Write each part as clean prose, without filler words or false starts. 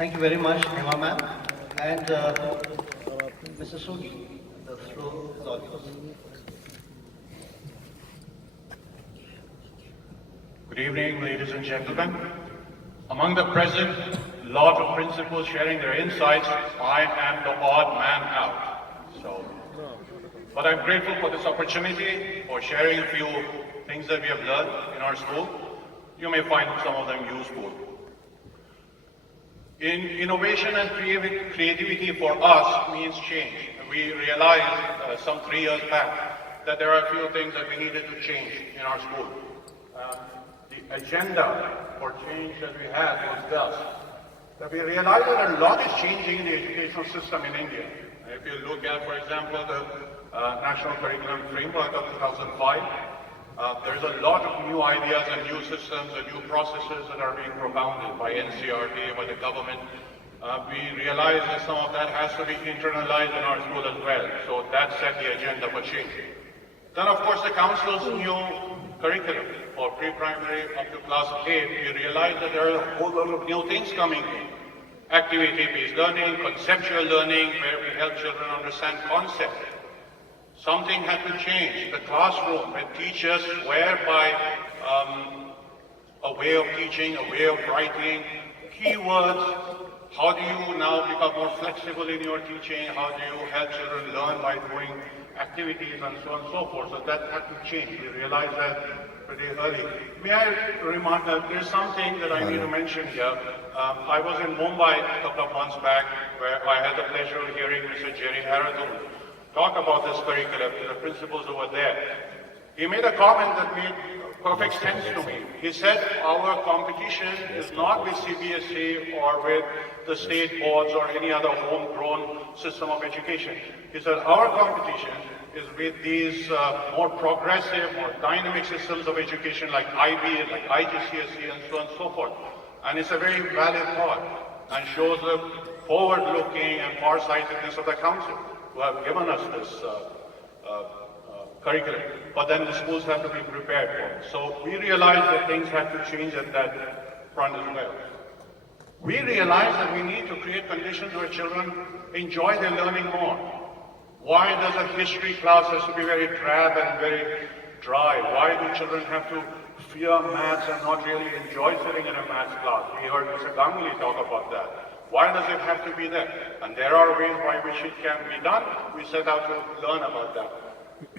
Thank you very much, Hema ma'am. And Mr. Sogi, the floor is all yours. Good evening, ladies and gentlemen. Among the present lot of principals sharing their insights, I am the odd man out. But I'm grateful for this opportunity for sharing a few things that we have learned in our school. You may find some of them useful. Innovation and creativity for us means change. We realized some 3 years back that there are a few things that we needed to change in our school. The agenda for change that we had was thus, that we realized that a lot is changing in the educational system in India. If you look at, for example, the National Curriculum Framework of 2005, there's a lot of new ideas and new systems and new processes that are being propounded by NCRT, by the government. We realize that some of that has to be internalized in our school as well. So that set the agenda for change. Then, of course, the council's new curriculum for pre-primary up to class 8, we realized that there are a whole lot of new things coming in. Activity-based learning, conceptual learning, where we help children understand concept. Something had to change. The classroom with teachers whereby a way of teaching, a way of writing, keywords. How do you now become more flexible in your teaching? How do you help children learn by doing activities and so on and so forth? So that had to change. We realized that pretty early. May I remind that there's something that I need to mention here. I was in Mumbai a couple of months back where I had the pleasure of hearing Mr. Jerry Harrison talk about this curriculum to the principals who were there. He made a comment that made perfect sense to me. He said our competition is not with CBSE or with the state boards or any other homegrown system of education. He said our competition is with these more progressive, more dynamic systems of education like IB, like IGCSE and so on and so forth. And it's a very valid thought and shows the forward-looking and far-sightedness of the council who have given us this curriculum. But then the schools have to be prepared for it. So we realized that things had to change at that front as well. We realized that we need to create conditions where children enjoy their learning more. Why does a history class have to be very drab and very dry? Why do children have to fear maths and not really enjoy sitting in a maths class? We heard Mr. Ganguly talk about that. Why does it have to be there? And there are ways by which it can be done. We set out to learn about that.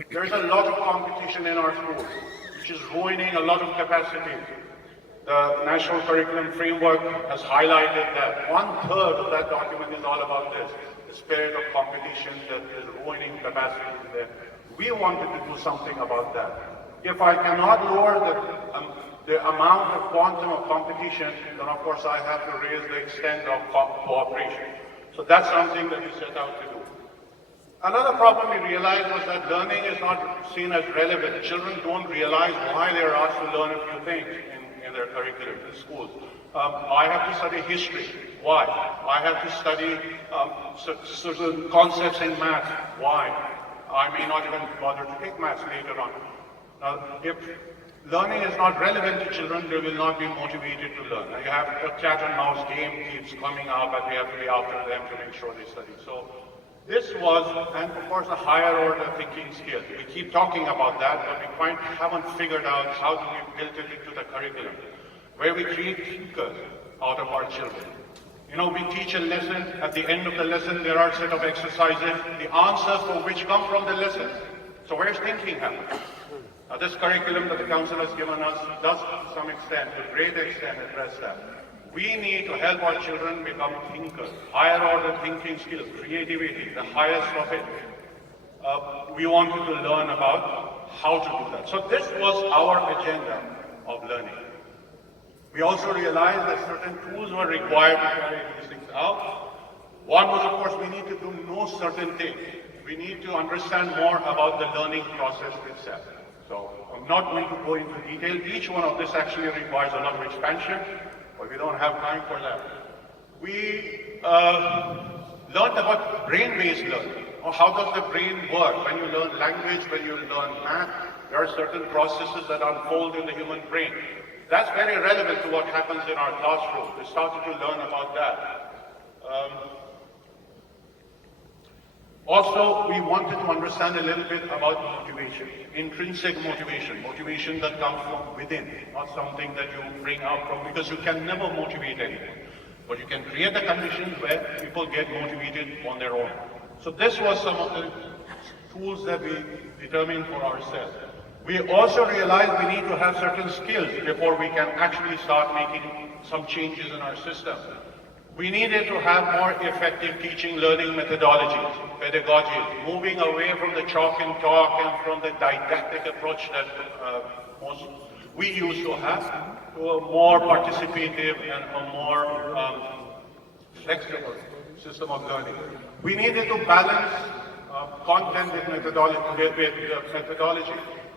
There's a lot of competition in our schools, which is ruining a lot of capacity. The National Curriculum Framework has highlighted that 1/3 of that document is all about this, the spirit of competition that is ruining capacity there. We wanted to do something about that. If I cannot lower the amount of quantum of competition, then of course I have to raise the extent of cooperation. So that's something that we set out to do. Another problem we realized was that learning is not seen as relevant. Children don't realize why they're asked to learn a few things in their curriculum in schools. I have to study history. Why? I have to study certain concepts in math. Why? I may not even bother to take maths later on. Now, if learning is not relevant to children, they will not be motivated to learn. Now, you have a cat and mouse game keeps coming up, and we have to be after them to make sure they study. So this was, and of course, a higher order thinking skill. We keep talking about that, but we haven't figured out how to build it into the curriculum, where we create thinkers out of our children. You know, we teach a lesson. At the end of the lesson, there are a set of exercises, the answers for which come from the lesson. So where's thinking happening? Now, this curriculum that the council has given us does, to some extent, to a great extent, address that. We need to help our children become thinkers, higher order thinking skills, creativity, the highest of it. We wanted to learn about how to do that. So this was our agenda of learning. We also realized that certain tools were required to carry these things out. One was, of course, we need to know certain things. We need to understand more about the learning process itself. So I'm not going to go into detail. Each one of this actually requires a lot of expansion, but we don't have time for that. We learned about brain-based learning. Or how does the brain work? When you learn language, when you learn math, there are certain processes that unfold in the human brain. That's very relevant to what happens in our classroom. We started to learn about that. Also, we wanted to understand a little bit about motivation, intrinsic motivation, motivation that comes from within, not something that you bring out from, because you can never motivate anyone. But you can create the conditions where people get motivated on their own. So this was some of the tools that we determined for ourselves. We also realized we need to have certain skills before we can actually start making some changes in our system. We needed to have more effective teaching learning methodologies, pedagogies, moving away from the chalk and talk and from the didactic approach that most we used to have, to a more participative and a more flexible system of learning. We needed to balance content with methodology.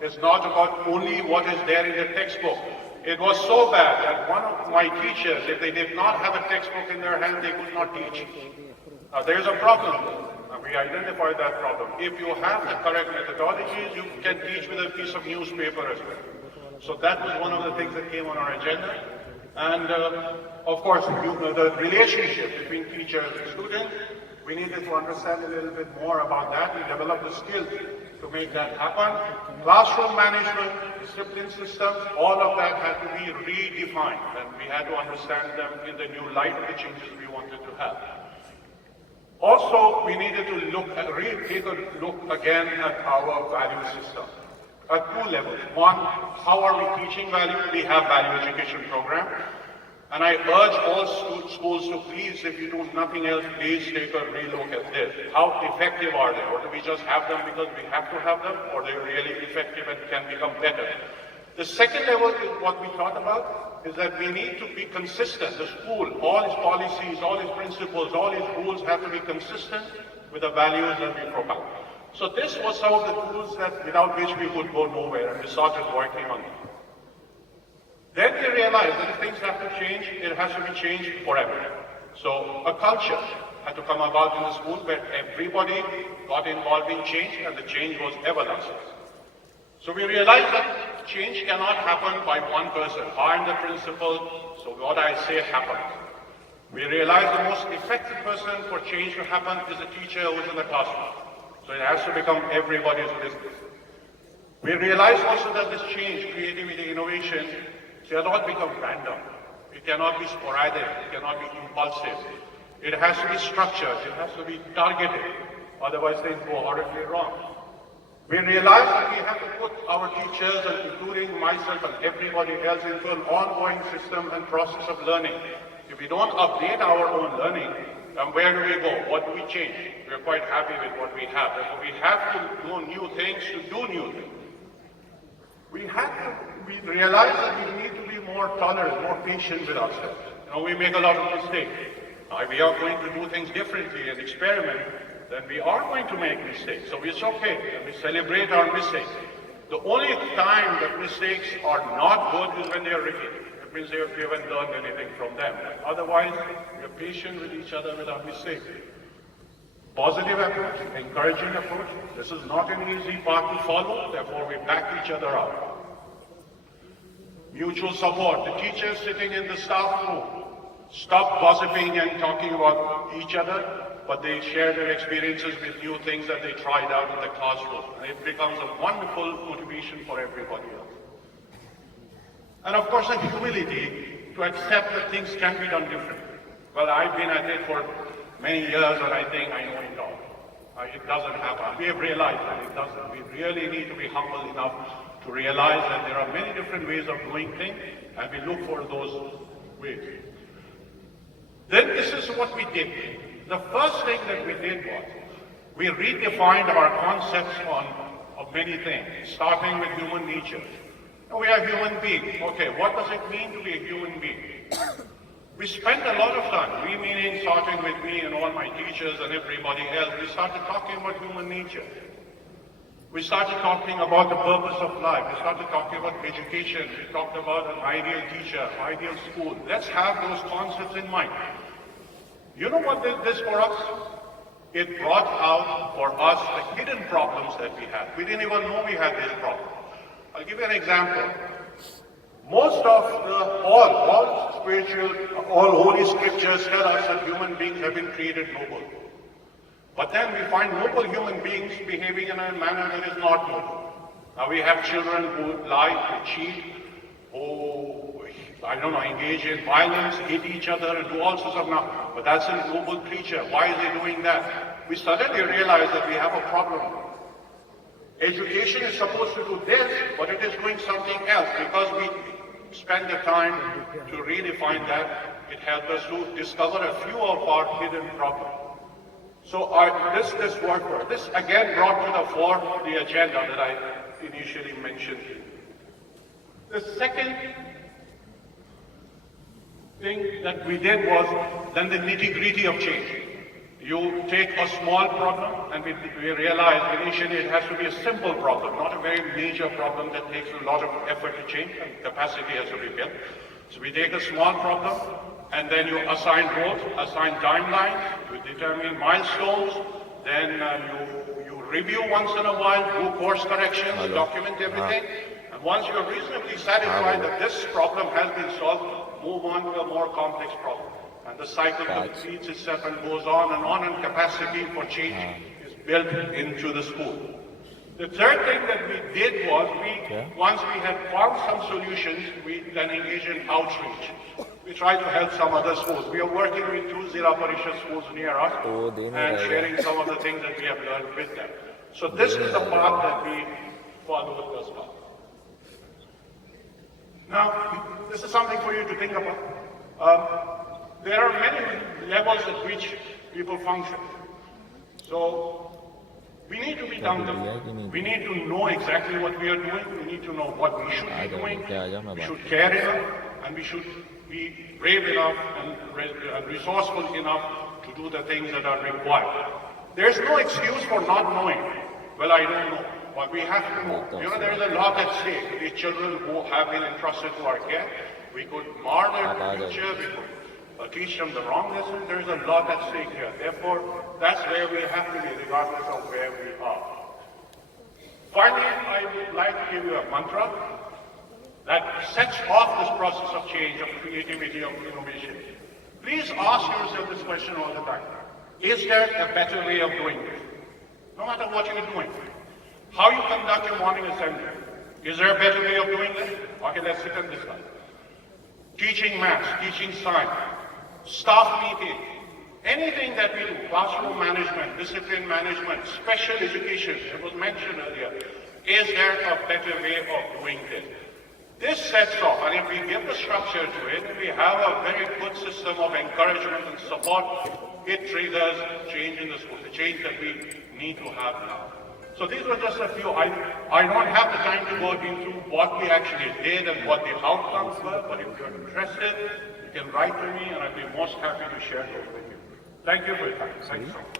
It's not about only what is there in the textbook. It was so bad that one of my teachers, if they did not have a textbook in their hand, they could not teach. There's a problem. We identified that problem. If you have the correct methodologies, you can teach with a piece of newspaper as well. So that was one of the things that came on our agenda. And of course, the relationship between teachers and students, we needed to understand a little bit more about that. We developed the skills to make that happen. Classroom management, discipline systems, all of that had to be redefined, and we had to understand them in the new light of the changes we wanted to have. Also, we needed to take a look again at our value system at two levels. One, how are we teaching value? We have value education program. And I urge all schools to please, if you do nothing else, please take a relook at this. How effective are they? Or do we just have them because we have to have them? Or they're really effective and can become better? The second level is what we thought about, is that we need to be consistent. The school, all its policies, all its principles, all its rules have to be consistent with the values that we propound. So this was some of the tools that without which we would go nowhere, and we started working on it. Then we realized that if things have to change, it has to be changed forever. So a culture had to come about in the school where everybody got involved in change, and the change was everlasting. So we realized that change cannot happen by one person. I'm the principal, so what I say happens. We realized the most effective person for change to happen is the teacher who is in the classroom. So it has to become everybody's business. We realized also that this change, creativity, innovation, cannot become random. It cannot be sporadic. It cannot be impulsive. It has to be structured. It has to be targeted. Otherwise, things go horribly wrong. We realized that we have to put our teachers, and including myself and everybody else, into an ongoing system and process of learning. If we don't update our own learning, then where do we go? What do we change? We're quite happy with what we have. Therefore, we have to do new things to do new things. We realized that we need to be more tolerant, more patient with ourselves. We make a lot of mistakes. If we are going to do things differently and experiment, then we are going to make mistakes. So it's okay, and we celebrate our mistakes. The only time that mistakes are not good is when they are repeated. It means we haven't learned anything from them. Otherwise, we are patient with each other with our mistakes. Positive approach, encouraging approach. This is not an easy path to follow, therefore we back each other up. Mutual support. The teachers sitting in the staff room stop gossiping and talking about each other, but they share their experiences with new things that they tried out in the classroom. And it becomes a wonderful motivation for everybody else. And of course, the humility to accept that things can be done differently. Well, I've been at it for many years, and I think I know it all. It doesn't happen. We have realized that it doesn't. We really need to be humble enough to realize that there are many different ways of doing things, and we look for those ways. Then this is what we did. The first thing that we did was, we redefined our concepts of many things, starting with human nature. Now, we are human beings. Okay, what does it mean to be a human being? We spent a lot of time, we meaning starting with me and all my teachers and everybody else, we started talking about human nature. We started talking about the purpose of life. We started talking about education. We talked about an ideal teacher, ideal school. Let's have those concepts in mind. You know what did this for us? It brought out for us the hidden problems that we had. We didn't even know we had these problems. I'll give you an example. Most of all spiritual, all holy scriptures tell us that human beings have been created noble. But then we find noble human beings behaving in a manner that is not noble. Now we have children who lie, who cheat, who, I don't know, engage in violence, hit each other, and do all sorts of now. But that's a noble creature. Why is he doing that? We suddenly realize that we have a problem. Education is supposed to do this, but it is doing something else because we spend the time to redefine that. It helps us to discover a few of our hidden problems. So this work, this again brought to the fore the agenda that I initially mentioned. The second thing that we did was then the nitty-gritty of change. You take a small problem, and we realized initially it has to be a simple problem, not a very major problem that takes a lot of effort to change, and capacity has to be built. So we take a small problem, and then you assign roles, assign timelines, you determine milestones, then you review once in a while, do course corrections, document everything, and once you're reasonably satisfied that this problem has been solved, move on to a more complex problem. And the cycle completes itself and goes on, and capacity for change is built into the school. The third thing that we did was, once we had found some solutions, we then engaged in outreach. We tried to help some other schools. We are working with 2 Zira Parishad schools near us and sharing some of the things that we have learned with them. So this is the path that we followed as well. Now, this is something for you to think about. There are many levels at which people function. So we need to be accountable. We need to know exactly what we are doing. We need to know what we should be doing. We should care enough, and we should be brave enough and resourceful enough to do the things that are required. There's no excuse for not knowing. Well, I don't know. But we have to know. You know, there's a lot at stake. These children who have been entrusted to our care, we could mar their future, we could teach them the wrong lesson. There's a lot at stake here. Therefore, that's where we have to be, regardless of where we are. Finally, I would like to give you a mantra that sets off this process of change, of creativity, of innovation. Please ask yourself this question all the time. Is there a better way of doing this? No matter what you're doing. How you conduct your morning assembly. Is there a better way of doing this? Okay, let's sit and discuss. Teaching maths, teaching science, staff meeting, anything that we do, classroom management, discipline management, special education, it was mentioned earlier. Is there a better way of doing this? This sets off, and if we give the structure to it, if we have a very good system of encouragement and support, it triggers change in the school, the change that we need to have now. So these were just a few. I don't have the time to go into what we actually did and what the outcomes were, but if you're interested, you can write to me and I'll be most happy to share those with you. Thank you for your time. Thank you so much.